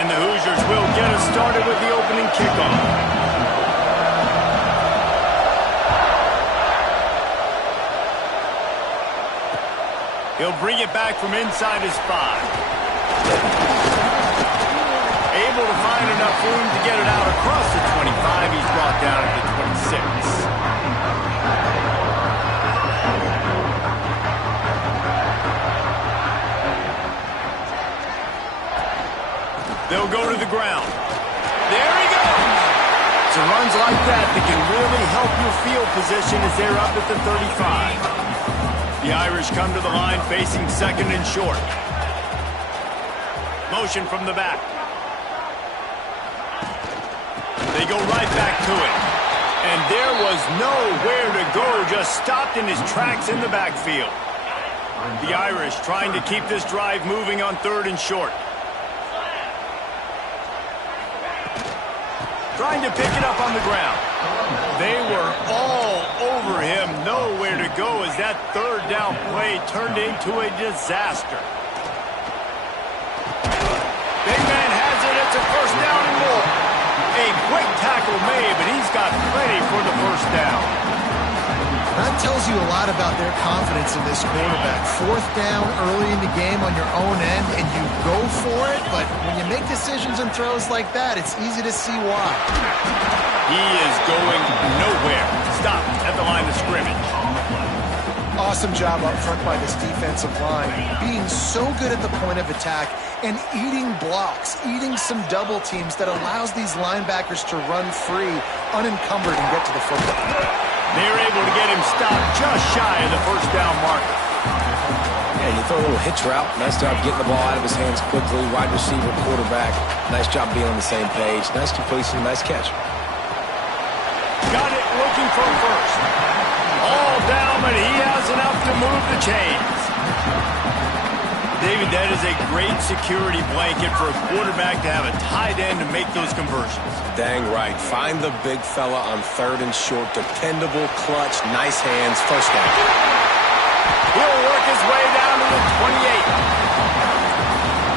And the Hoosiers will get us started with the opening kickoff. He'll bring it back from inside his 5. Able to find enough room to get it out across the 25. He's brought down at the 26. They'll go to the ground. There he goes! It's runs like that can really help your field position as they're up at the 35. The Irish come to the line facing second and short. Motion from the back. They go right back to it. And there was nowhere to go, just stopped in his tracks in the backfield. The Irish trying to keep this drive moving on third and short. Trying to pick it up on the ground. They were all over him. Nowhere to go as that third down play turned into a disaster. Big man has it. It's a first down and more. A quick tackle made, but he's got plenty for the first down. That tells you a lot about their confidence in this quarterback. Fourth down early in the game on your own end, and you go for it, but when you make decisions and throws like that, it's easy to see why. He is going nowhere. Stop at the line of scrimmage. Awesome job up front by this defensive line. Being so good at the point of attack and eating blocks, eating some double teams that allows these linebackers to run free, unencumbered, and get to the football. They're able to get him stopped just shy of the first down marker. Yeah, you throw a little hitch route. Nice job getting the ball out of his hands quickly. Wide receiver, quarterback. Nice job being on the same page. Nice completion, nice catch. Got it looking for first. All down, but he has enough to move the chains. David, that is a great security blanket for a quarterback to have a tight end to make those conversions. Dang right. Find the big fella on third and short. Dependable, clutch, nice hands. First down. He'll work his way down to the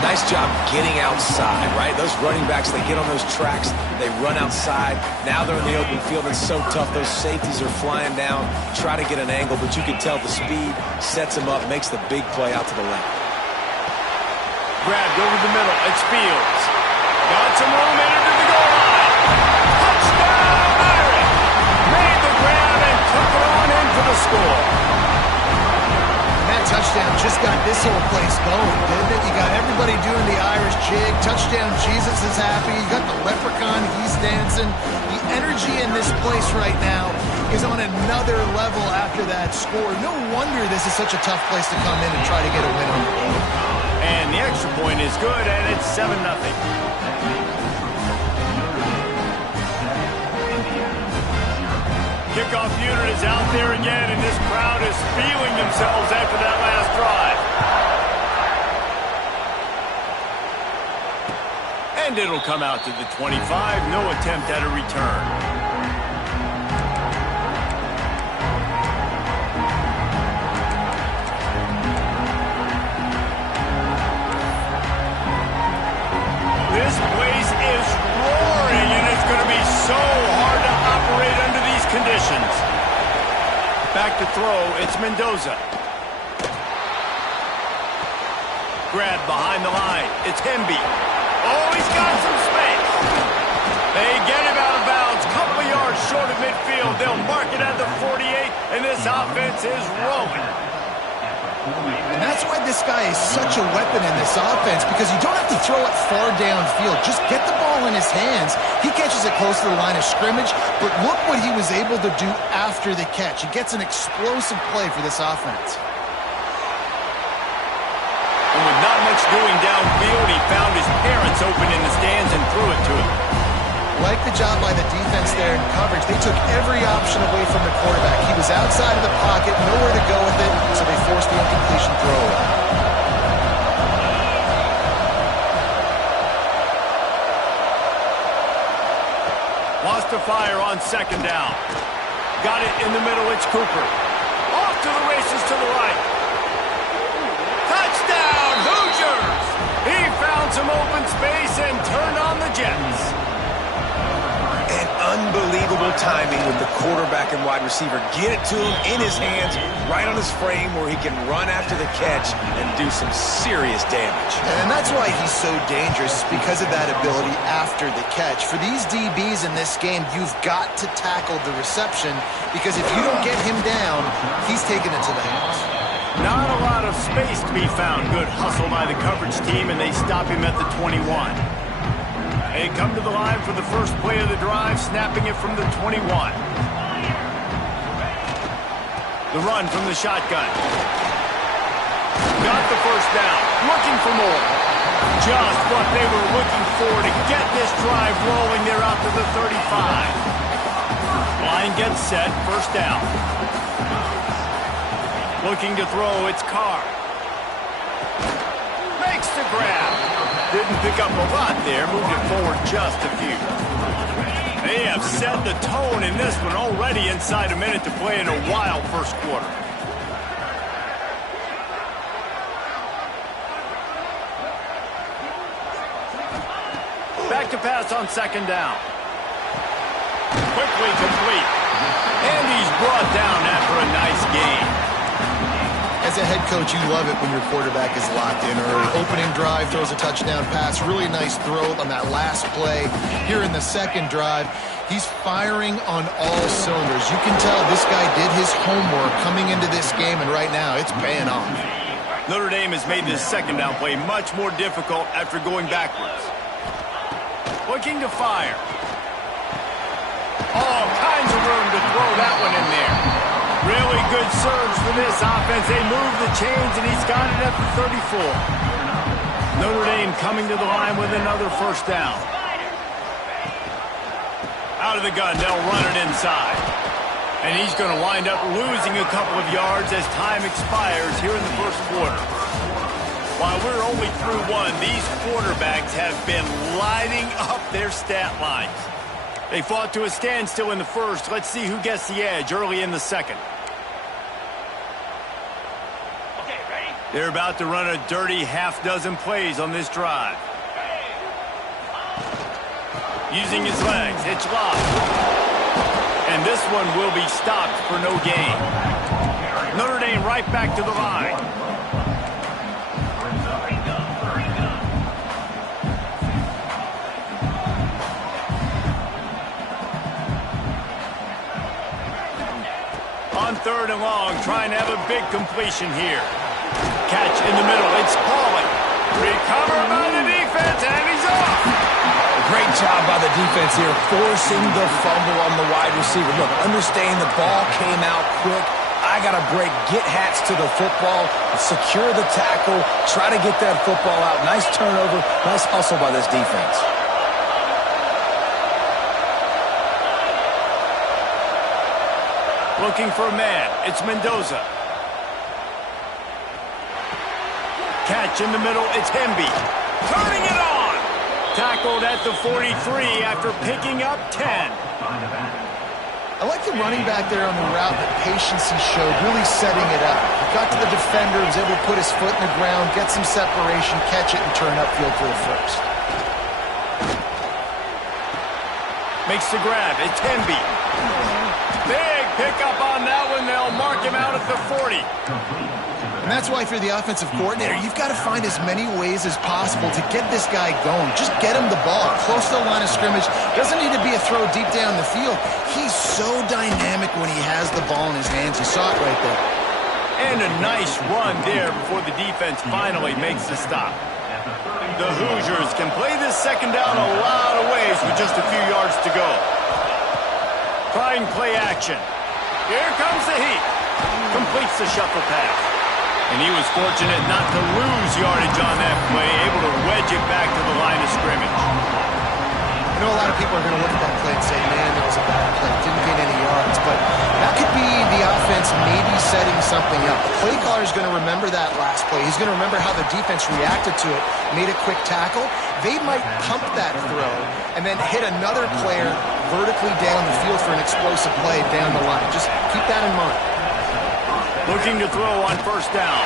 28. Nice job getting outside, right? Those running backs, they get on those tracks. They run outside. Now they're in the open field. It's so tough. Those safeties are flying down. Try to get an angle, but you can tell the speed sets him up, makes the big play out to the left. Grabbed over the middle. It's Fields. Got some room into the goal line. Touchdown, Irish! Made the grab and took it on in for the score. And that touchdown just got this whole place going, didn't it? You got everybody doing the Irish jig. Touchdown, Jesus is happy. You got the leprechaun, he's dancing. The energy in this place right now is on another level after that score. No wonder this is such a tough place to come in and try to get a win on the road. And the extra point is good, and it's 7-0. Kickoff unit is out there again, and this crowd is feeling themselves after that last drive. And it'll come out to the 25. No attempt at a return. This place is roaring, and it's going to be so hard to operate under these conditions. Back to throw, it's Mendoza. Grab behind the line, it's Hemby. Oh, he's got some space. They get him out of bounds, couple of yards short of midfield. They'll mark it at the 48, and this offense is rolling. And that's why this guy is such a weapon in this offense, because you don't have to throw it far downfield. Just get the ball in his hands. He catches it close to the line of scrimmage, but look what he was able to do after the catch. He gets an explosive play for this offense. And with not much doing downfield, he found his parents open in the stands and threw it to him. Like the job by the defense there in coverage. They took every option away from the quarterback. He was outside of the pocket, nowhere to go with it, so they forced the incompletion throw. Wants to fire on second down. Got it in the middle, it's Cooper. Off to the races to the right. Touchdown, Hoosiers! He found some open space and turned timing with the quarterback and wide receiver. Get it to him in his hands, right on his frame where he can run after the catch and do some serious damage. And that's why he's so dangerous, because of that ability after the catch. For these DBs in this game, you've got to tackle the reception, because if you don't get him down, he's taking it to the house. Not a lot of space to be found. Good hustle by the coverage team, and they stop him at the 21. They come to the line for the first play of the drive, snapping it from the 21. The run from the shotgun. Got the first down. Looking for more. Just what they were looking for to get this drive rolling. They're out to the 35. Line gets set. First down. Looking to throw. It's Carr. Makes the grab. Didn't pick up a lot there. Moved it forward just a few. They have set the tone in this one already inside a minute to play in a wild first quarter. Back to pass on second down. Quickly complete. And he's brought down after a nice gain. As a head coach, you love it when your quarterback is locked in early. Opening drive, throws a touchdown pass. Really nice throw on that last play. Here in the second drive, he's firing on all cylinders. You can tell this guy did his homework coming into this game, and right now it's paying off. Notre Dame has made this second down play much more difficult after going backwards. Looking to fire. All kinds of room to throw that one in there. Really good surge for this offense. They move the chains, and he's got it at the 34. Notre Dame coming to the line with another first down. Out of the gun, they'll run it inside. And he's going to wind up losing a couple of yards as time expires here in the first quarter. While we're only through one, these quarterbacks have been lighting up their stat lines. They fought to a standstill in the first. Let's see who gets the edge early in the second. They're about to run a dirty half-dozen plays on this drive. Using his legs, it's locked. And this one will be stopped for no gain. Notre Dame right back to the line. On third and long, trying to have a big completion here. Catch in the middle. It's Pauly. Recovered by the defense, and he's off. Great job by the defense here, forcing the fumble on the wide receiver. Look, understand the ball came out quick. I got to break, get hats to the football, secure the tackle, try to get that football out. Nice turnover, nice hustle by this defense. Looking for a man. It's Mendoza. Catch in the middle. It's Hemby. Turning it on. Tackled at the 43 after picking up 10. I like the running back there on the route, the patience he showed, really setting it up. He got to the defender, was able to put his foot in the ground, get some separation, catch it, and turn upfield for the first. Makes the grab. It's Hemby. Big pickup on that one. They'll mark him out at the 40. And that's why, if you're the offensive coordinator, you've got to find as many ways as possible to get this guy going. Just get him the ball close to the line of scrimmage. Doesn't need to be a throw deep down the field. He's so dynamic when he has the ball in his hands. You saw it right there. And a nice run there before the defense finally makes the stop. The Hoosiers can play this second down a lot of ways with just a few yards to go. Trying play action. Here comes the heat. Completes the shuffle pass. And he was fortunate not to lose yardage on that play, able to wedge it back to the line of scrimmage. I know a lot of people are going to look at that play and say, man, that was a bad play. Didn't gain any yards. But that could be the offense maybe setting something up. The play caller is going to remember that last play. He's going to remember how the defense reacted to it, made a quick tackle. They might pump that throw and then hit another player vertically down the field for an explosive play down the line. Just keep that in mind. Looking to throw on first down.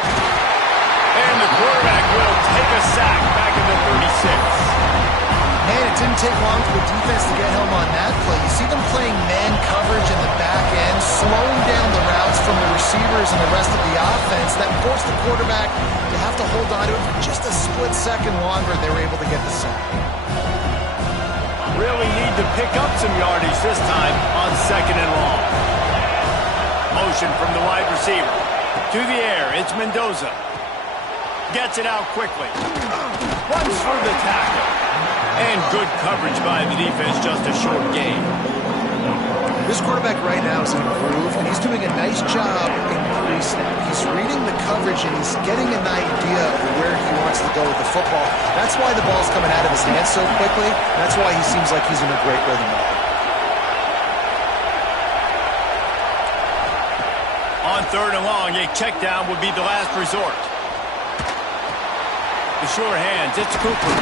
And the quarterback will take a sack back in the 36. Man, it didn't take long for the defense to get home on that play. You see them playing man coverage in the back end, slowing down the routes from the receivers and the rest of the offense that forced the quarterback to have to hold on to it for just a split second longer. They were able to get the sack. Really need to pick up some yardage this time on 2nd and long. Motion from the wide receiver. To the air, it's Mendoza. Gets it out quickly. Runs through the tackle. And good coverage by the defense, just a short gain. This quarterback right now is in a groove, and he's doing a nice job in pre-snap. He's reading the coverage, and he's getting an idea of where he wants to go with the football. That's why the ball's coming out of his hands so quickly. That's why he seems like he's in a great rhythm. On 3rd and long, a check down would be the last resort. The sure hands, it's Cooper.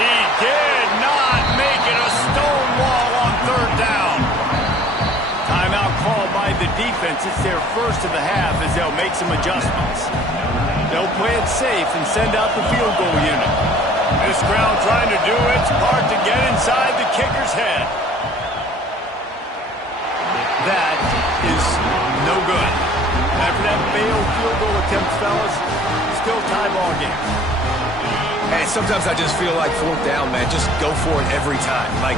He did not make it a stone wall on 3rd down. Timeout called by the defense. It's their first of the half as they'll make some adjustments. They'll play it safe and send out the field goal unit. This crowd trying to do its part to get inside the kicker's head. That is no good. After that failed field goal attempt, fellas, still tie ball game. Hey, sometimes I just feel like 4th down, man. Just go for it every time. Like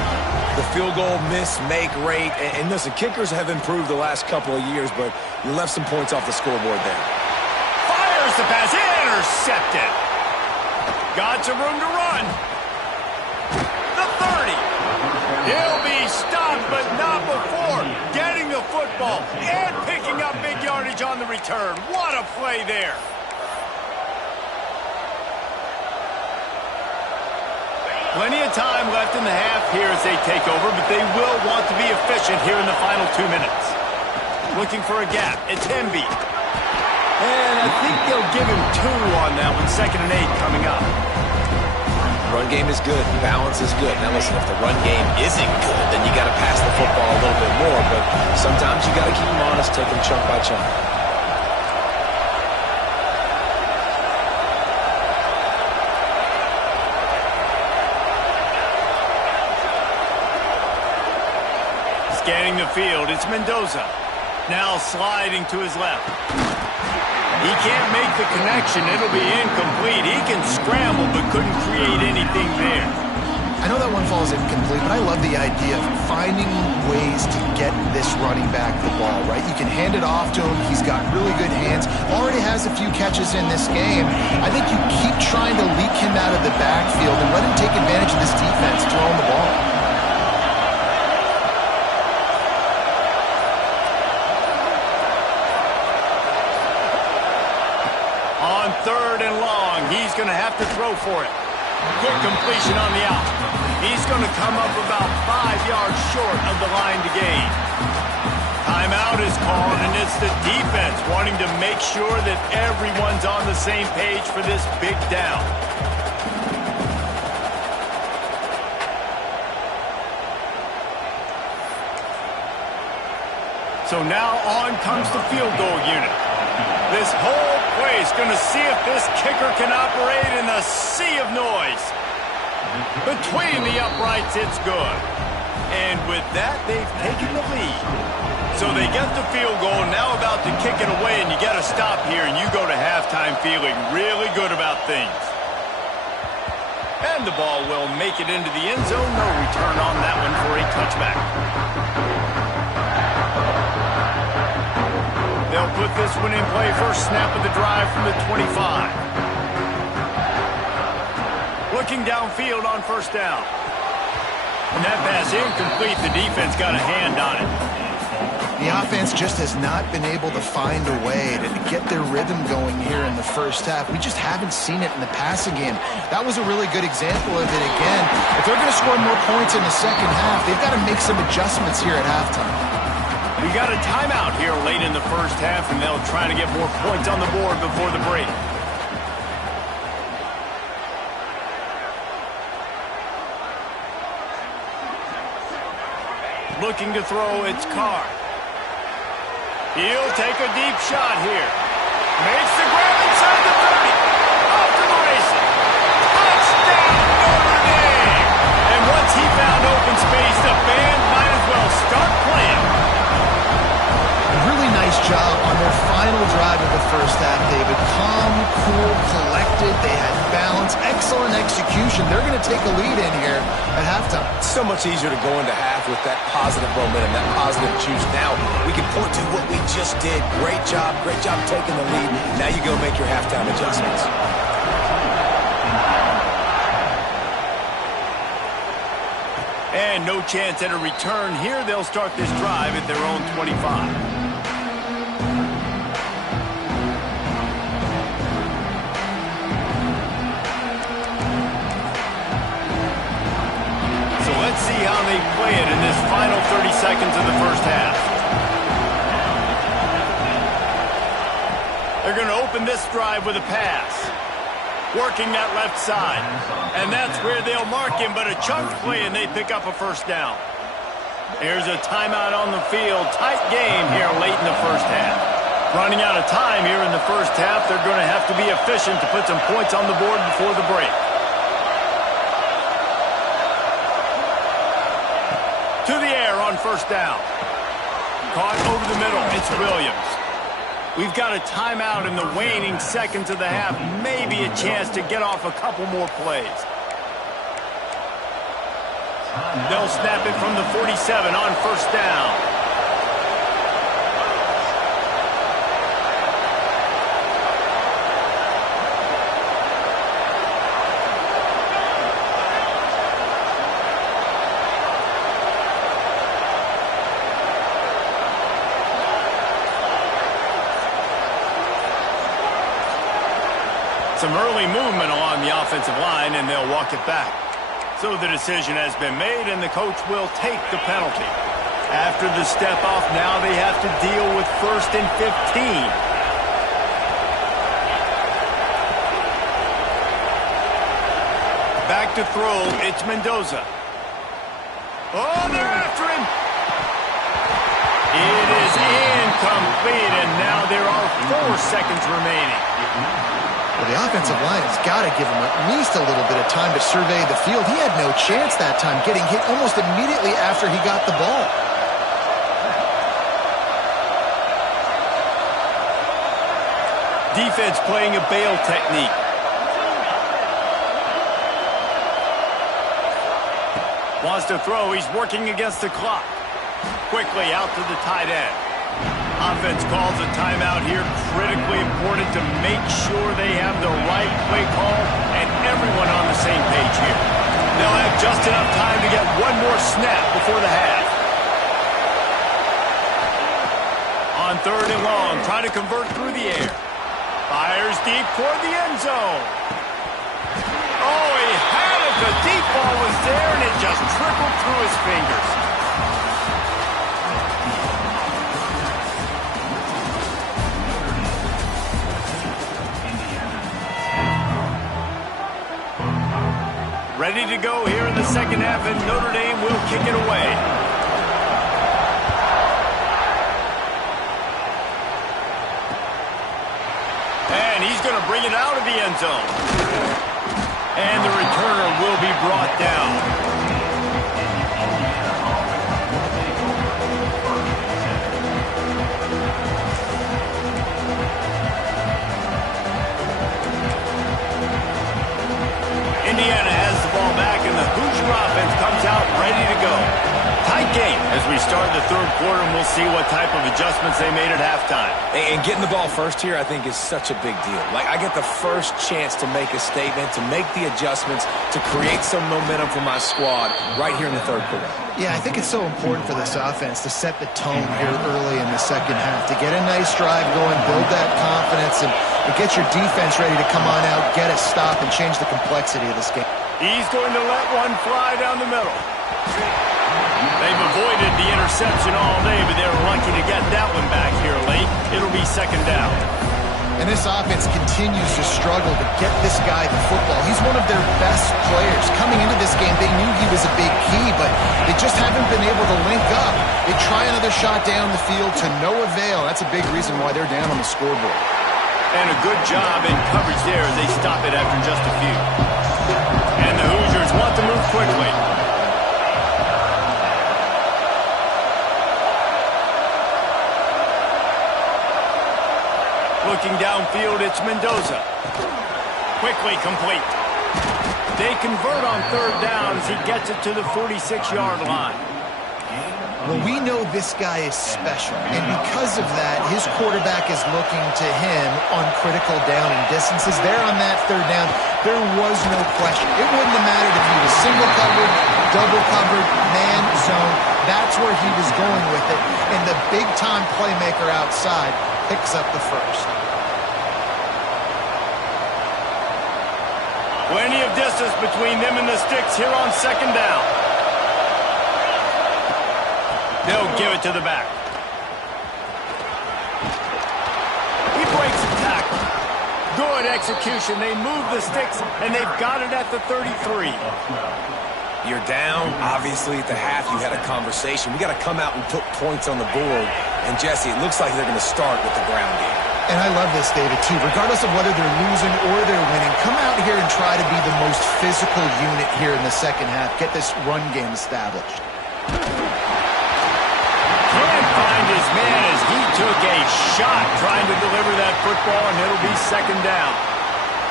the field goal miss, make rate. And listen, kickers have improved the last couple of years, but you left some points off the scoreboard there. Fires the pass, intercepted. Got some room to run. The 30. He'll be stopped, but not before getting the football and picking up big yardage on the return. What a play there. Plenty of time left in the half here as they take over, but they will want to be efficient here in the final 2 minutes. Looking for a gap. It's Hemby. And I think they'll give him 2 on that one. 2nd and 8 coming up. Run game is good. Balance is good. Now listen, if the run game isn't good, then you got to pass the football a little bit more. But sometimes you got to keep them honest, take them chunk by chunk. Scanning the field, it's Mendoza. Now sliding to his left. He can't make the connection. It'll be incomplete. He can scramble, but couldn't create anything there. I know that one falls incomplete, but I love the idea of finding ways to get this running back the ball, right? You can hand it off to him. He's got really good hands. Already has a few catches in this game. I think you keep trying to leak him out of the backfield and let him take advantage of this defense throwing the ball. On 3rd and long, he's going to have to throw for it. Good completion on the out. He's going to come up about 5 yards short of the line to gain. Timeout is called, and it's the defense wanting to make sure that everyone's on the same page for this big down. So now on comes the field goal unit. This whole place going to see if this kicker can operate in a sea of noise. Between the uprights, it's good. And with that, they've taken the lead. So they get the field goal, now about to kick it away, and you got to stop here, and you go to halftime feeling really good about things. And the ball will make it into the end zone. No return on that one for a touchback. They'll put this one in play. First snap of the drive from the 25. Looking downfield on 1st down. And that pass incomplete. The defense got a hand on it. The offense just has not been able to find a way to get their rhythm going here in the first half. We just haven't seen it in the passing game. That was a really good example of it again. If they're going to score more points in the second half, they've got to make some adjustments here at halftime. We got a timeout here late in the first half, and they'll try to get more points on the board before the break. Looking to throw, it's Carr. He'll take a deep shot here. Makes the grab inside the 30. Off to the races. Touchdown, Notre Dame. And execution. They're going to take a lead in here at halftime. It's so much easier to go into half with that positive momentum, that positive juice. Now we can point to what we just did. Great job taking the lead. Now you go make your halftime adjustments. And no chance at a return here. They'll start this drive at their own 25. Let's see how they play it in this final 30 seconds of the first half. They're going to open this drive with a pass. Working that left side. And that's where they'll mark him, but a chunk play and they pick up a first down. Here's a timeout on the field. Tight game here late in the first half. Running out of time here in the first half. They're going to have to be efficient to put some points on the board before the break. To the air on first down. Caught over the middle. It's Williams. We've got a timeout in the waning seconds of the half. Maybe a chance to get off a couple more plays. They'll snap it from the 47 on first down. Some early movement along the offensive line, and they'll walk it back. So the decision has been made, and the coach will take the penalty. After the step-off, now they have to deal with 1st and 15. Back to throw, it's Mendoza. Oh, they're after him! It is incomplete, and now there are 4 seconds remaining. Well, the offensive line has got to give him at least a little bit of time to survey the field. He had no chance that time, getting hit almost immediately after he got the ball. Defense playing a bail technique. Wants to throw. He's working against the clock. Quickly out to the tight end. Offense calls a timeout here. Critically important to make sure they have the right play call and everyone on the same page here. They'll have just enough time to get one more snap before the half. On 3rd and long, trying to convert through the air. Fires deep toward the end zone. Oh, he had it. The deep ball was there, and it just trickled through his fingers. Ready to go here in the second half, and Notre Dame will kick it away. And he's going to bring it out of the end zone. And the returner will be brought down. Indiana has the ball back, and the Hoosier offense comes out ready to go. Tight game as we start the 3rd quarter, and we'll see what type of adjustments they made at halftime. And getting the ball first here, I think, is such a big deal. Like, I get the first chance to make a statement, to make the adjustments, to create some momentum for my squad right here in the 3rd quarter. Yeah, I think it's so important for this offense to set the tone here early in the second half, to get a nice drive going, build that confidence, and get your defense ready to come on out, get a stop, and change the complexity of this game. He's going to let one fly down the middle. They've avoided the interception all day, but they're lucky to get that one back here late. It'll be 2nd down. And this offense continues to struggle to get this guy the football. He's one of their best players. Coming into this game, they knew he was a big key, but they just haven't been able to link up. They try another shot down the field to no avail. That's a big reason why they're down on the scoreboard. And a good job in coverage there as they stop it after just a few. And the Hoosiers want to move quickly. Looking downfield, it's Mendoza. Quickly complete. They convert on third down as he gets it to the 46-yard line. Well, we know this guy is special, and because of that, his quarterback is looking to him on critical down and distances. There on that third down, there was no question. It wouldn't have mattered if he was single covered, double covered, man, zone. That's where he was going with it, and the big-time playmaker outside picks up the first. Plenty of distance between them and the sticks here on second down. They'll give it to the back. He breaks the tackle. Good execution. They move the sticks, and they've got it at the 33. You're down. Obviously, at the half, you had a conversation. We got to come out and put points on the board. And, Jesse, it looks like they're going to start with the ground game. And I love this, David, too. Regardless of whether they're losing or they're winning, come out here and try to be the most physical unit here in the second half. Get this run game established. Can't find his man as he took a shot trying to deliver that football, and it'll be second down.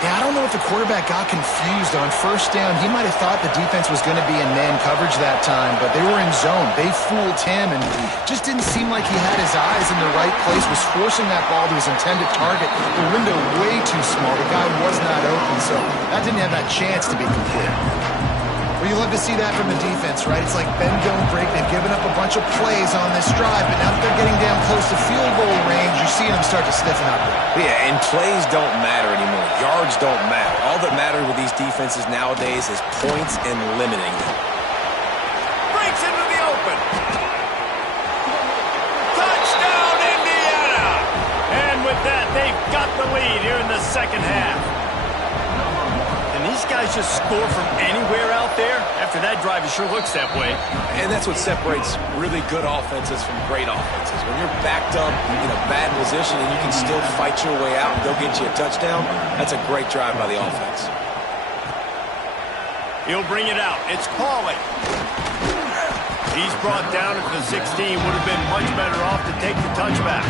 Yeah, I don't know if the quarterback got confused on first down. He might have thought the defense was going to be in man coverage that time, but they were in zone. They fooled him, and just didn't seem like he had his eyes in the right place, was forcing that ball to his intended target. The window way too small. The guy was not open, so that didn't have that chance to be complete. Well, you love to see that from the defense, right? It's like bend, don't break. They've given up a bunch of plays on this drive, but now that they're getting down close to field goal range, you're seeing them start to stiffen up. Yeah, and plays don't matter anymore. Yards don't matter. All that matters with these defenses nowadays is points and limiting them. Breaks into the open. Touchdown, Indiana! And with that, they've got the lead here in the second half. And these guys just score from anywhere out there? After that drive, it sure looks that way. And that's what separates really good offenses from great offenses. When you're backed up in a bad position and you can still fight your way out and go get you a touchdown, that's a great drive by the offense. He'll bring it out. It's Pauly. He's brought down at the 16. Would have been much better off to take the touchback.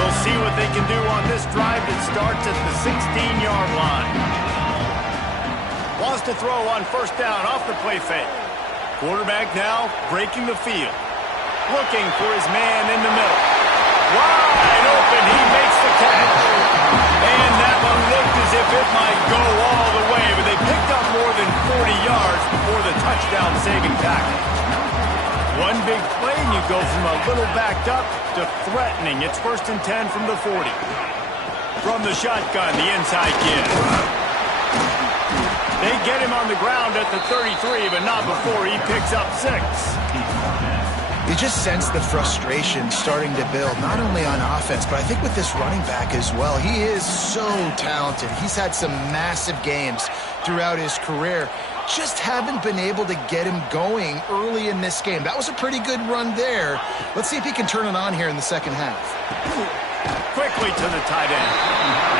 We'll see what they can do on this drive that starts at the 16-yard line. Wants to throw on first down off the play fake. Quarterback now breaking the field. Looking for his man in the middle. Wide open. He makes the catch. And that one looked as if it might go all the way, but they picked up more than 40 yards before the touchdown-saving tackle. One big play, and you go from a little backed up to threatening. It's 1st and 10 from the 40. From the shotgun, the inside kid. They get him on the ground at the 33, but not before he picks up 6. You just sense the frustration starting to build, not only on offense, but I think with this running back as well. He is so talented. He's had some massive games throughout his career. Just haven't been able to get him going early in this game. That was a pretty good run there. Let's see if he can turn it on here in the second half. Quickly to the tight end.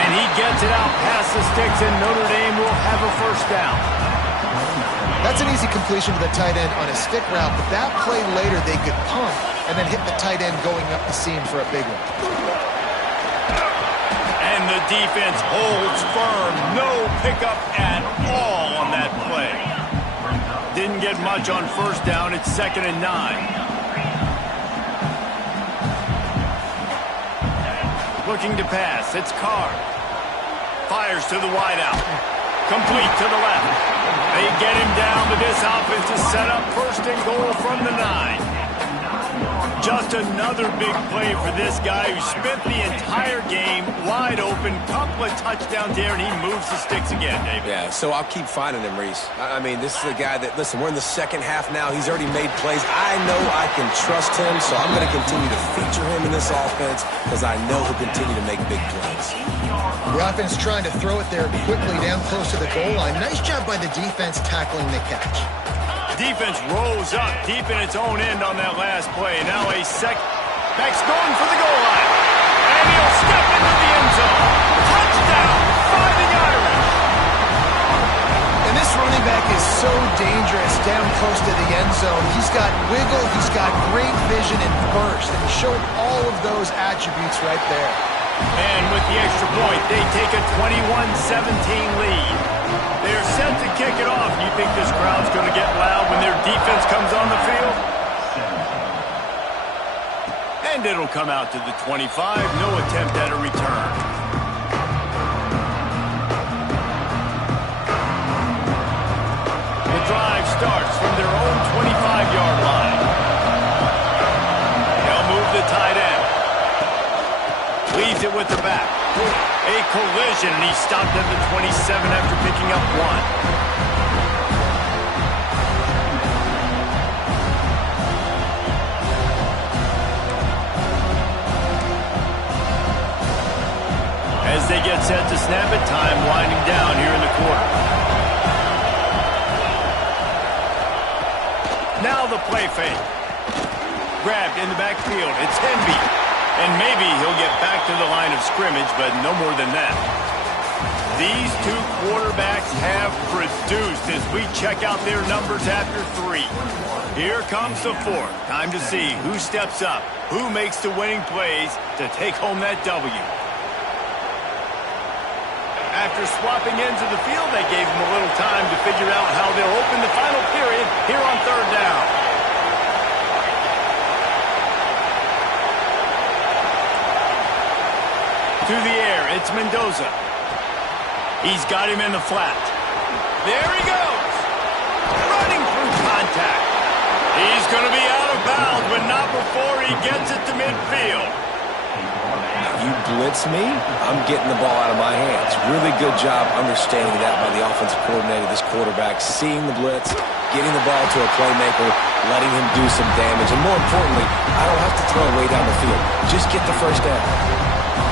And he gets it out past the sticks, and Notre Dame will have a first down. That's an easy completion to the tight end on a stick route, but that play later they could pump and then hit the tight end going up the seam for a big one. And the defense holds firm. No pickup at all on that play. Didn't get much on first down. It's 2nd and 9. Looking to pass. It's Carr. Fires to the wideout. Complete to the left. They get him down, but this offense is set up 1st and goal from the 9. Just another big play for this guy who spent the entire game wide open. Couple of touchdowns there, and he moves the sticks again, David. Yeah, so I'll keep finding him, Reese. I mean, this is a guy that, listen, we're in the second half now. He's already made plays. I know I can trust him, so I'm going to continue to feature him in this offense because I know he'll continue to make big plays. The offense trying to throw it there quickly down close to the goal line. Nice job by the defense tackling the catch. Defense rolls up deep in its own end on that last play. Now a second. Back's going for the goal line. And he'll step into the end zone. Touchdown, Fighting Irish. And this running back is so dangerous down close to the end zone. He's got wiggle, he's got great vision and burst, and he showed all of those attributes right there. And with the extra point, they take a 21-17 lead. They're set to kick it off. Do you think this crowd's going to get loud when their defense comes on the field? And it'll come out to the 25. No attempt at a return. The drive starts from their own 25-yard line. They'll move the tight end. Leaves it with the back. A collision, and he stopped at the 27 after picking up 1. As they get set to snap it, time winding down here in the quarter. Now the play fake. Grabbed in the backfield. It's Henby. And maybe he'll get back to the line of scrimmage, but no more than that. These two quarterbacks have produced as we check out their numbers after 3. Here comes the 4th. Time to see who steps up, who makes the winning plays to take home that W. After swapping ends of the field, they gave them a little time to figure out how they'll open the final period here on 3rd down. To the air, it's Mendoza. He's got him in the flat. There he goes. Running through contact. He's going to be out of bounds, but not before he gets it to midfield. You blitz me, I'm getting the ball out of my hands. Really good job understanding that by the offensive coordinator, this quarterback, seeing the blitz, getting the ball to a playmaker, letting him do some damage. And more importantly, I don't have to throw it way down the field. Just get the first down.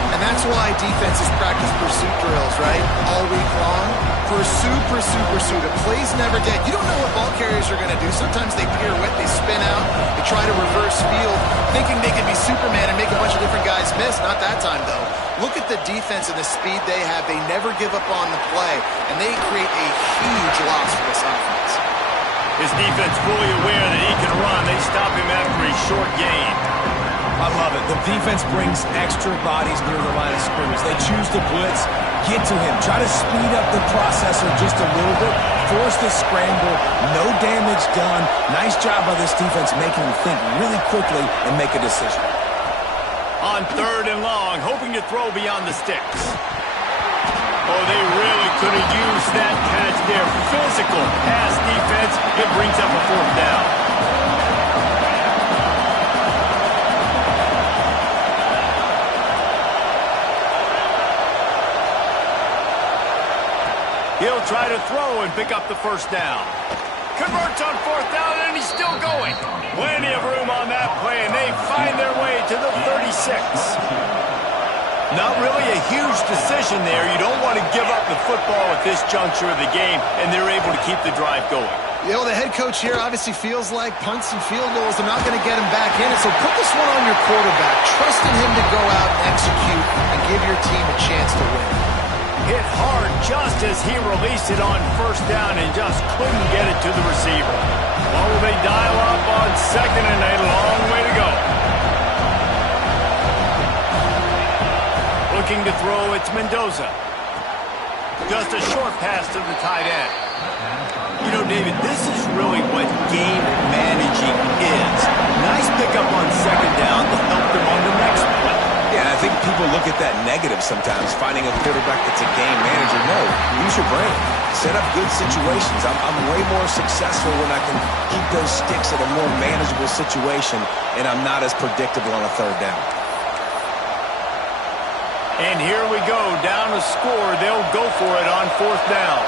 And that's why defenses practice pursuit drills, right? All week long. Pursue, pursue, pursue. The play's never dead. You don't know what ball carriers are going to do. Sometimes they pirouette, they spin out, they try to reverse field, thinking they can be Superman and make a bunch of different guys miss. Not that time, though. Look at the defense and the speed they have. They never give up on the play, and they create a huge loss for this offense. His defense fully aware that he can run. They stop him after a short gain. I love it. The defense brings extra bodies near the line of scrimmage. They choose to blitz, get to him, try to speed up the processor just a little bit, force the scramble, no damage done. Nice job by this defense making him think really quickly and make a decision. On 3rd and long, hoping to throw beyond the sticks. Oh, they really could have used that catch there. Physical pass defense. It brings up a 4th down. He'll try to throw and pick up the first down. Converts on 4th down, and he's still going. Plenty of room on that play, and they find their way to the 36. Not really a huge decision there. You don't want to give up the football at this juncture of the game, and they're able to keep the drive going. You know, the head coach here obviously feels like punts and field goals are not going to get him back in it, so put this one on your quarterback. Trust in him to go out and execute and give your team a chance to win. Hit hard just as he released it on 1st down and just couldn't get it to the receiver. Oh, they dial up on 2nd and a long way to go. Looking to throw, it's Mendoza. Just a short pass to the tight end. You know, David, this is really what game managing is. Nice pickup on 2nd down to help them on the next play. Yeah, I think people look at that negative sometimes, finding a quarterback that's a game manager. No, use your brain. Set up good situations. I'm way more successful when I can keep those sticks at a more manageable situation, and I'm not as predictable on a 3rd down. And here we go, down to score. They'll go for it on 4th down.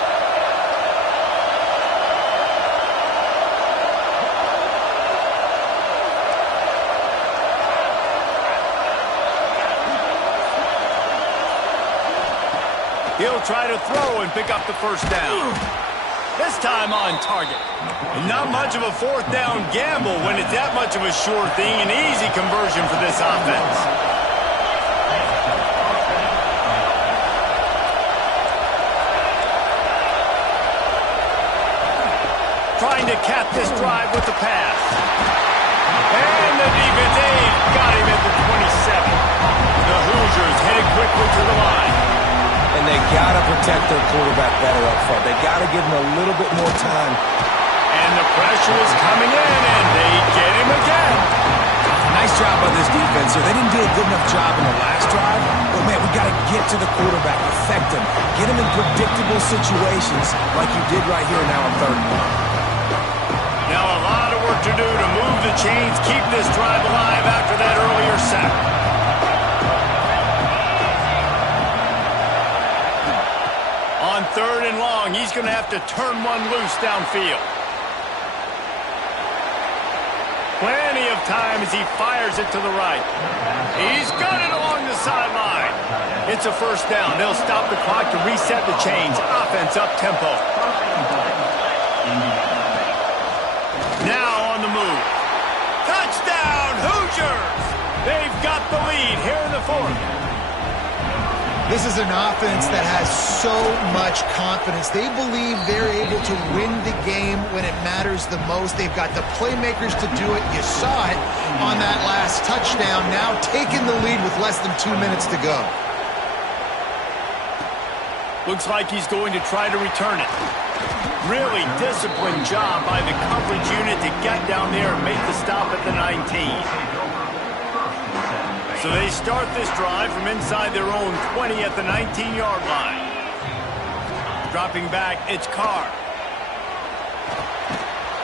He'll try to throw and pick up the 1st down. This time on target. Not much of a 4th down gamble when it's that much of a sure thing. An easy conversion for this offense. Trying to cap this drive with the pass. And the defense got him at the 27. The Hoosiers Hoosiers headed quickly to the line. And they got to protect their quarterback better up front. They got to give him a little bit more time. And the pressure is coming in, and they get him again. Nice job by this defense here. They didn't do a good enough job in the last drive, but, man, we got to get to the quarterback, affect him, get him in predictable situations like you did right here now on 3rd and 1. Now a lot of work to do to move the chains, keep this drive alive after that earlier sack. On 3rd and long, he's going to have to turn one loose downfield. Plenty of time as he fires it to the right. He's got it along the sideline. It's a 1st down. They'll stop the clock to reset the chains. Offense up-tempo. Now on the move. Touchdown, Hoosiers! They've got the lead here in the 4th. This is an offense that has so much confidence. They believe they're able to win the game when it matters the most. They've got the playmakers to do it. You saw it on that last touchdown. Now taking the lead with less than 2 minutes to go. Looks like he's going to try to return it. Really disciplined job by the coverage unit to get down there and make the stop at the 19. So they start this drive from inside their own 20 at the 19-yard line. Dropping back, it's Carr.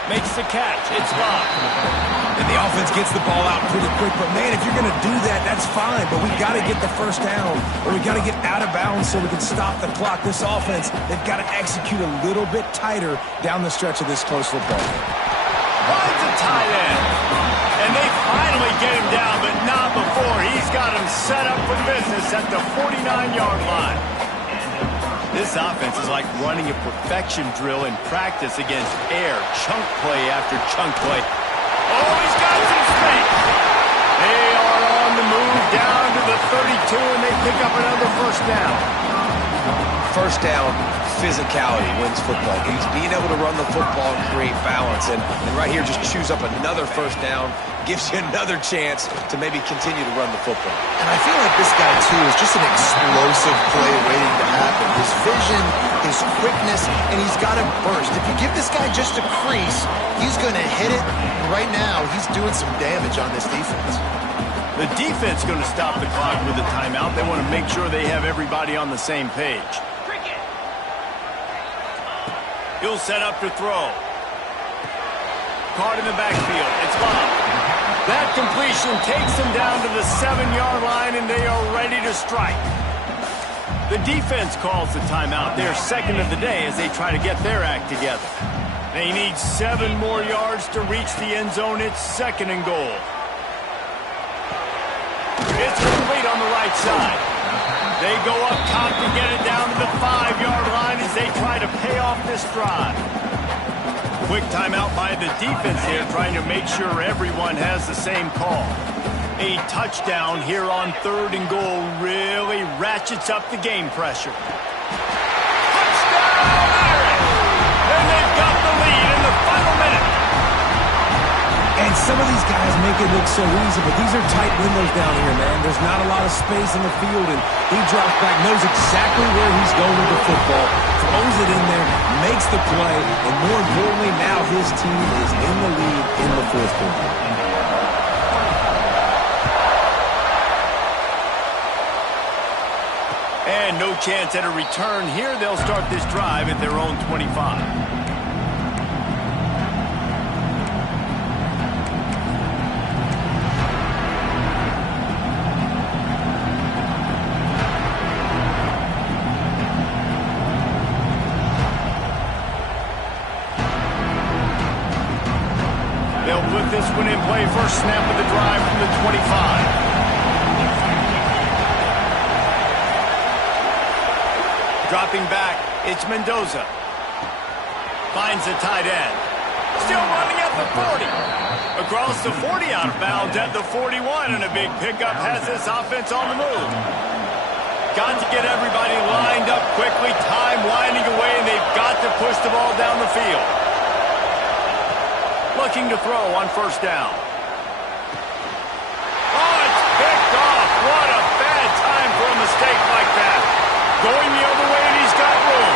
Makes the catch, it's Love. And the offense gets the ball out pretty quick, but man, if you're going to do that, that's fine, but we got to get the 1st down, or we got to get out of bounds so we can stop the clock. This offense, they've got to execute a little bit tighter down the stretch of this close football game. Finds a tight end. And they finally get him down, but not before. He's got him set up for business at the 49-yard line. This offense is like running a perfection drill in practice against air. Chunk play after chunk play. Oh, he's got some space. They are on the move down to the 32, and they pick up another 1st down. 1st down, physicality wins football games. Being able to run the football and create balance. And right here, just choose up another 1st down. Gives you another chance to maybe continue to run the football. And I feel like this guy, too, is just an explosive play waiting to happen. His vision, his quickness, and he's got a burst. If you give this guy just a crease, he's going to hit it. And right now, he's doing some damage on this defense. The defense going to stop the clock with a timeout. They want to make sure they have everybody on the same page. He'll set up to throw. Caught in the backfield. It's Love. That completion takes them down to the 7-yard line, and they are ready to strike. The defense calls the timeout. They're 2nd of the day as they try to get their act together. They need 7 more yards to reach the end zone. It's 2nd and goal. It's complete on the right side. They go up top to get it down to the 5-yard line as they try to pay off this drive. Quick timeout by the defense here, trying to make sure everyone has the same call. A touchdown here on 3rd and goal really ratchets up the game pressure. Touchdown, Irish! And they've got the lead in the final minute. And some of these guys make it look so easy, but these are tight windows down here, man. There's not a lot of space in the field, and he drops back, knows exactly where he's going with the football, throws it in there, makes the play, and more importantly, now his team is in the lead in the 4th quarter. And no chance at a return here. They'll start this drive at their own 25. They'll put this one in play. First snap of the drive from the 25. Dropping back, it's Mendoza. Finds the tight end. Still running at the 40. Across the 40, out of bounds at the 41, and a big pickup has this offense on the move. Got to get everybody lined up quickly, time winding away, and they've got to push the ball down the field. Looking to throw on 1st down. Oh, it's picked off. What a bad time going the other way, and he's got room.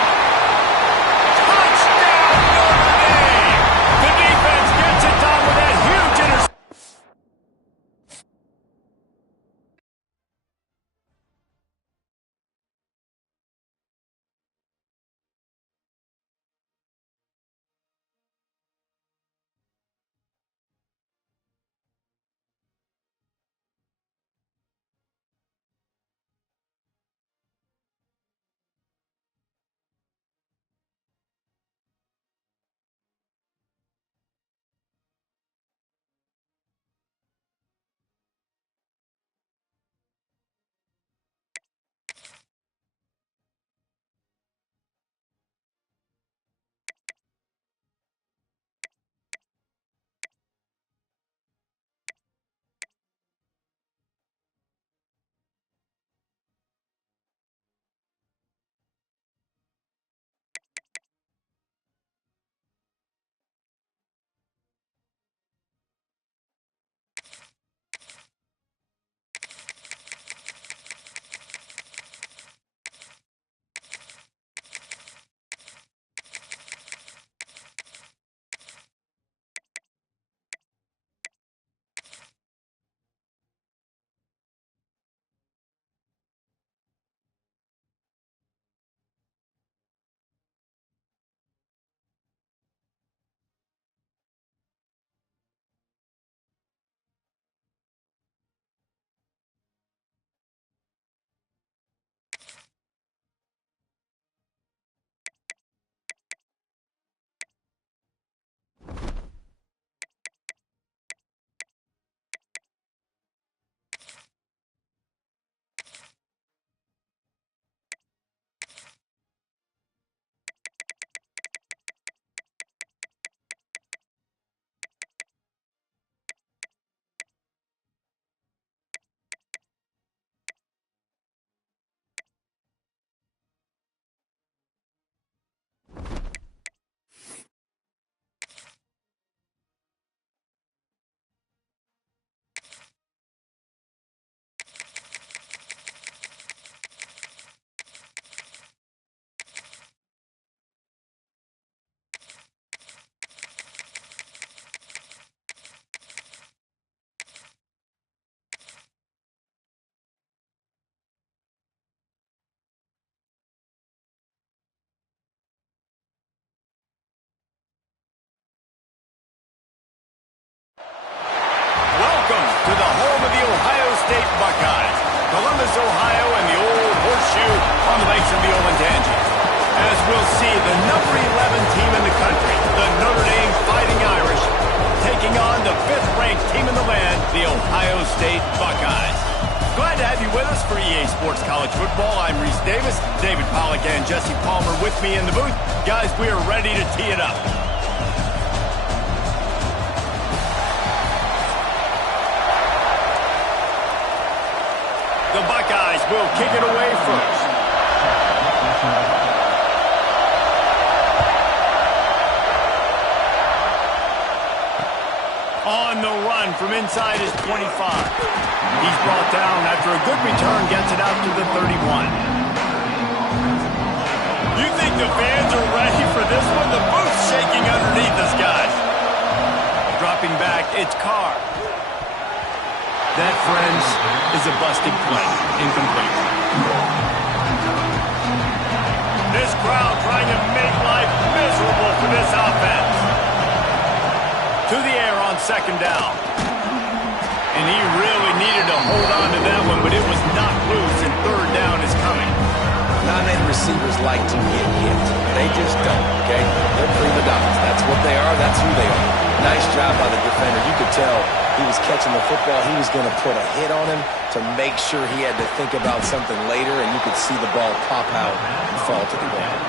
Touchdown, Notre Dame! The defense gets it done with that huge interception. Welcome to the home of the Ohio State Buckeyes, Columbus, Ohio, and the old horseshoe on the banks of the Olentangy. As we'll see, the number 11 team in the country, the Notre Dame Fighting Irish, taking on the 5th-ranked team in the land, the Ohio State Buckeyes. Glad to have you with us for EA Sports College Football. I'm Reese Davis, David Pollack and Jesse Palmer with me in the booth. Guys, we are ready to tee it up. The Buckeyes will kick it away first. On the run from inside his 25. He's brought down after a good return, gets it out to the 31. You think the fans are ready for this one? The booth's shaking underneath us, guys. Dropping back, it's Carr. That, friends, is a busted play. Incomplete. This crowd trying to make life miserable for this offense. To the air on second down. And he really needed to hold on to that one, but it was not loose, and third down is coming. Non-end receivers like to get hit. They just don't, okay? They're prima donnas. That's what they are. That's who they are. Nice job by the defender. You could tell he was catching the football. He was going to put a hit on him to make sure he had to think about something later, and you could see the ball pop out and fall to the ground.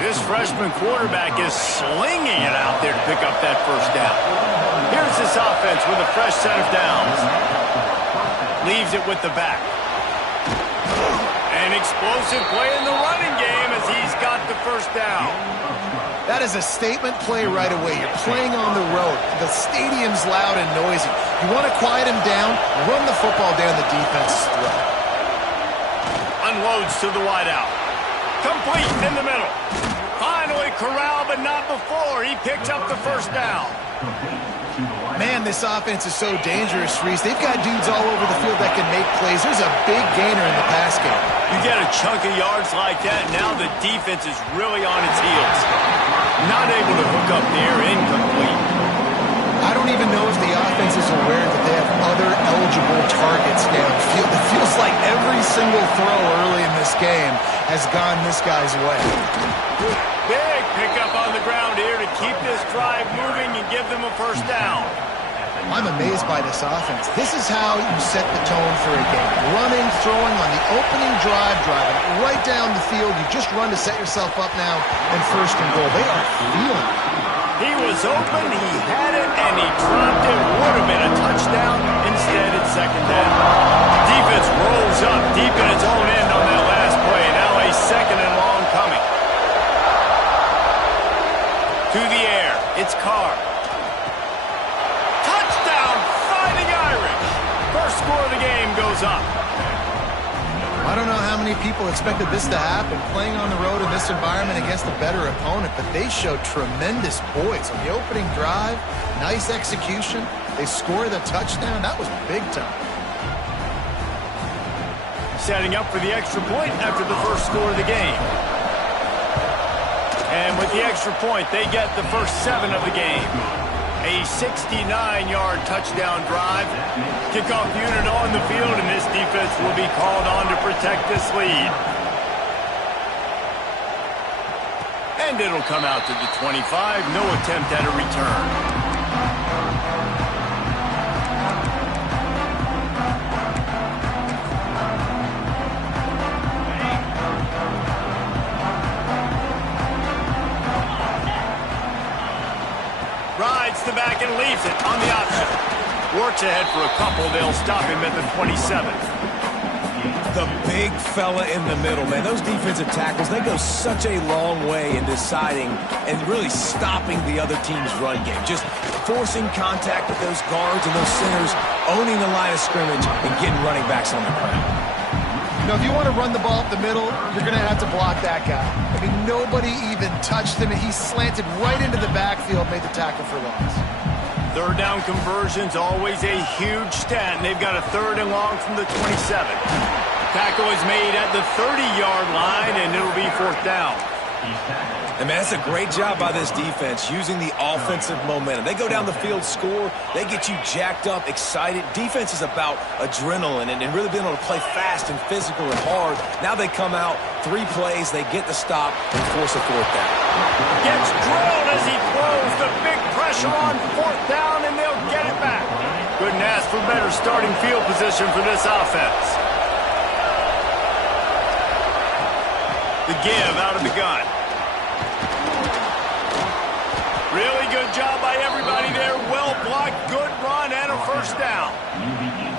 This freshman quarterback is slinging it out there to pick up that first down. Here's this offense with a fresh set of downs. Leaves it with the back. An explosive play in the running game as he's got the first down. That is a statement play right away. You're playing on the road. The stadium's loud and noisy. You want to quiet him down, run the football down the defense's throat. Unloads to the wideout. Complete in the middle. Finally corralled, but not before. He picks up the first down. Man, this offense is so dangerous, Reese. They've got dudes all over the field that can make plays. There's a big gainer in the pass game. You get a chunk of yards like that, now the defense is really on its heels. Not able to hook up there, incomplete. I don't even know if the offense is aware that they have other eligible targets downfield. It feels like every single throw early in this game has gone this guy's way. Big pickup on the ground here to keep this drive moving and give them a first down. I'm amazed by this offense. This is how you set the tone for a game. Running, throwing on the opening drive, driving right down the field. You just run to set yourself up now and first and goal. They are feeling it. He was open, he had it, and he dropped it. Would have been a touchdown. Instead, it's second down. Defense rolls up deep in its own end on that last play. Now a second and long coming. To the air, it's Carr. Touchdown, Fighting Irish. First score of the game goes up. I don't know how many people expected this to happen, playing on the road in this environment against a better opponent, but they showed tremendous poise on the opening drive. Nice execution. They scored a touchdown. That was big time. Setting up for the extra point after the first score of the game. And with the extra point, they get the first 7 of the game. A 69-yard touchdown drive. Kickoff unit on the field, and this defense will be called on to protect this lead. And it'll come out to the 25. No attempt at a return. Rides the back and leaves it on the option. Works ahead for a couple. They'll stop him at the 27. The big fella in the middle, man. Those defensive tackles, they go such a long way in deciding and really stopping the other team's run game. Just forcing contact with those guards and those centers, owning the line of scrimmage, and getting running backs on the ground. You know, if you want to run the ball up the middle, you're going to have to block that guy. I mean, nobody even touched him, and he slanted right into the backfield, made the tackle for loss. Third down conversion's always a huge stat, and they've got a third and long from the 27. Tackle is made at the 30-yard line, and it'll be fourth down. And, man, that's a great job by this defense using the offensive momentum. They go down the field, score, they get you jacked up, excited. Defense is about adrenaline and really being able to play fast and physical and hard. Now they come out, 3 plays, they get the stop and force a fourth down. Gets drilled as he throws the big pressure on fourth down, and they'll get it back. Couldn't ask for better starting field position for this offense. The give out of the gun. Really good job by everybody there. Well blocked, good run, and a first down.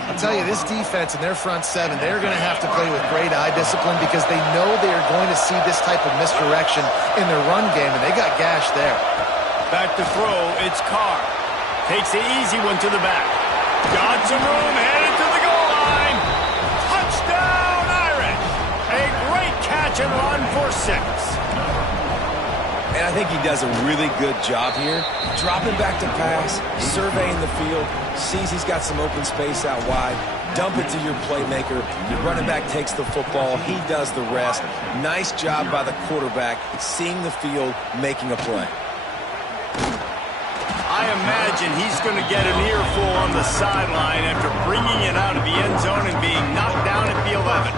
I'll tell you, this defense and their front 7, they're going to have to play with great eye discipline because they know they are going to see this type of misdirection in their run game, and they got gashed there. Back to throw, it's Carr. Takes the easy one to the back. Got some room, headed to the goal line. Touchdown, Irish. A great catch and run for 6. And I think he does a really good job here. Dropping back to pass, surveying the field, sees he's got some open space out wide, dump it to your playmaker. Your running back takes the football. He does the rest. Nice job by the quarterback, seeing the field, making a play. I imagine he's going to get an earful on the sideline after bringing it out of the end zone and being knocked down at the 11.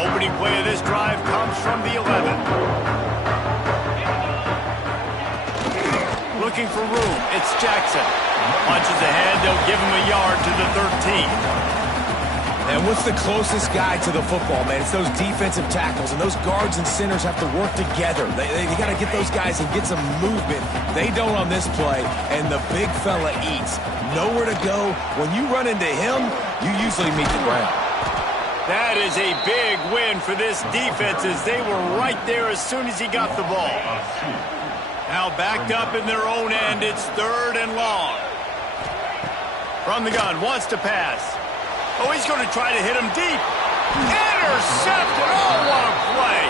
Opening play of this drive comes from the 11. Looking for room, it's Jackson. Punches ahead, they'll give him a yard to the 13. And what's the closest guy to the football, man? It's those defensive tackles, and those guards and centers have to work together. They got to get those guys and get some movement. They don't on this play, and the big fella eats. Nowhere to go. When you run into him, you usually meet the ground. That is a big win for this defense as they were right there as soon as he got the ball. Now backed up in their own end, it's third and long. From the gun, wants to pass. Oh, he's going to try to hit him deep. Intercepted. Oh, what a play.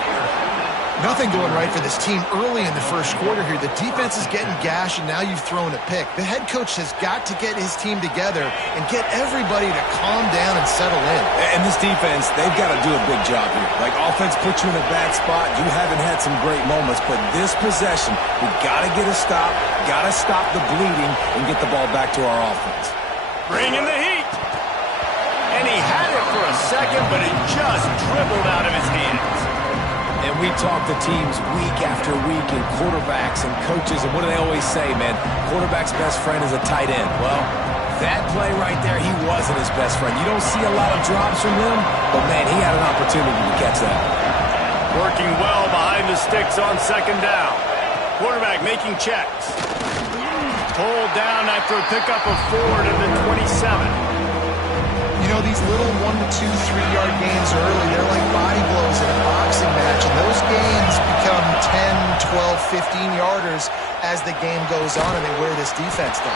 Nothing going right for this team early in the first quarter here. The defense is getting gashed, and now you've thrown a pick. The head coach has got to get his team together and get everybody to calm down and settle in. And this defense, they've got to do a big job here. Like, offense puts you in a bad spot. You haven't had some great moments, but this possession, we got to get a stop, got to stop the bleeding, and get the ball back to our offense. Bringing the heat. And he had it for a second, but it just dribbled out of his hands. And we talk to teams week after week, and quarterbacks and coaches, and what do they always say, man? Quarterback's best friend is a tight end. Well, that play right there, he wasn't his best friend. You don't see a lot of drops from him, but, man, he had an opportunity to catch that. Working well behind the sticks on second down. Quarterback making checks. Pulled down after a pickup of 4 to the 27. You know, these little 1 to 2, 3-yard gains early, they're like body blows in a boxing match, and those gains become 10, 12, 15-yarders as the game goes on, and they wear this defense down.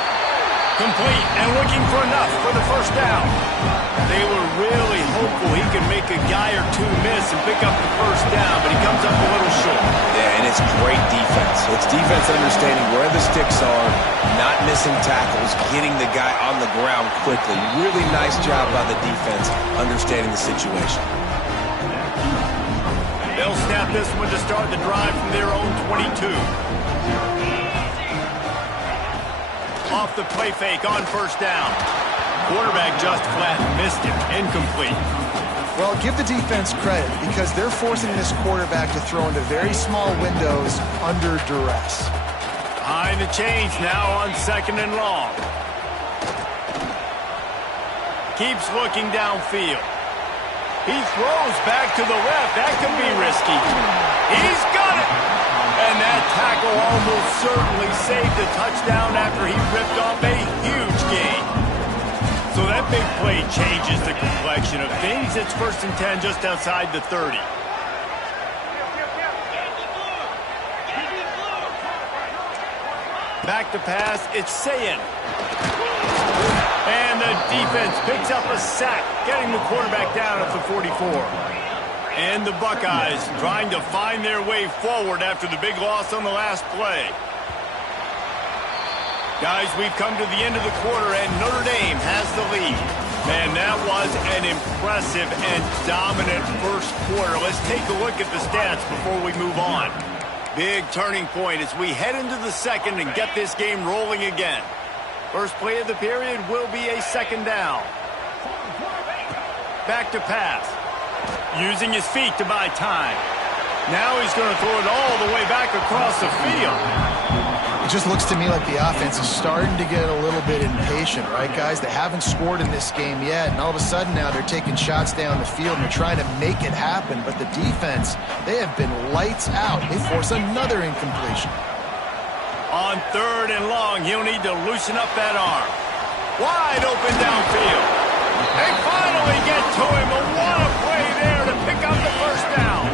Complete and looking for enough for the first down. They were really hopeful he could make a guy or two miss and pick up the first down, but he comes up a little short. Yeah, and it's great defense. It's defense understanding where the sticks are, not missing tackles, getting the guy on the ground quickly. Really nice job by the defense understanding the situation. They'll snap this one to start the drive from their own 22. Off the play fake on first down. Quarterback just flat missed it. Incomplete. Well, give the defense credit because they're forcing this quarterback to throw into very small windows under duress. Behind the chains now on second and long. Keeps looking downfield. He throws back to the left. That could be risky. He's got it. And that tackle almost certainly saved a touchdown after he ripped off a huge gain. So that big play changes the complexion of things. It's 1st and 10 just outside the 30. Back to pass, it's Sayin. And the defense picks up a sack, getting the quarterback down at the 44. And the Buckeyes trying to find their way forward after the big loss on the last play. Guys, we've come to the end of the quarter, and Notre Dame has the lead. And that was an impressive and dominant first quarter. Let's take a look at the stats before we move on. Big turning point as we head into the second and get this game rolling again. First play of the period will be a second down. Back to pass. Using his feet to buy time. Now he's going to throw it all the way back across the field. It just looks to me like the offense is starting to get a little bit impatient, right, guys? They haven't scored in this game yet, and all of a sudden now they're taking shots down the field and they're trying to make it happen. But the defense, they have been lights out. They force another incompletion. On third and long, he'll need to loosen up that arm. Wide open downfield. They finally get to him, but what a play there to pick up the first down.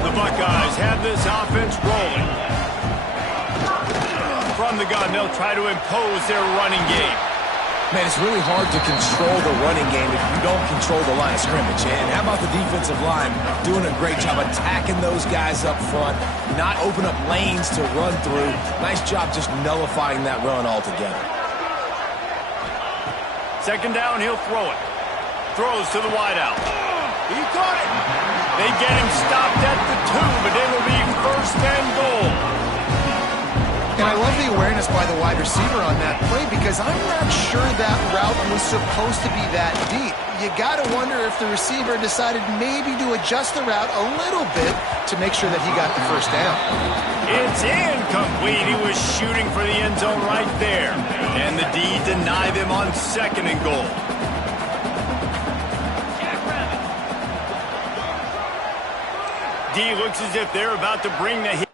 The Buckeyes have this offense rolling. From the gun, they'll try to impose their running game. Man, it's really hard to control the running game if you don't control the line of scrimmage. And how about the defensive line doing a great job attacking those guys up front, not open up lanes to run through. Nice job just nullifying that run altogether. Second down, he'll throw it. Throws to the wideout. He caught it. They get him stopped at the 2, but it'll be first and goal. And I love the awareness by the wide receiver on that play because I'm not sure that route was supposed to be that deep. You got to wonder if the receiver decided maybe to adjust the route a little bit to make sure that he got the first down. It's incomplete. He was shooting for the end zone right there. And the D denied them on second and goal. D looks as if they're about to bring the heat.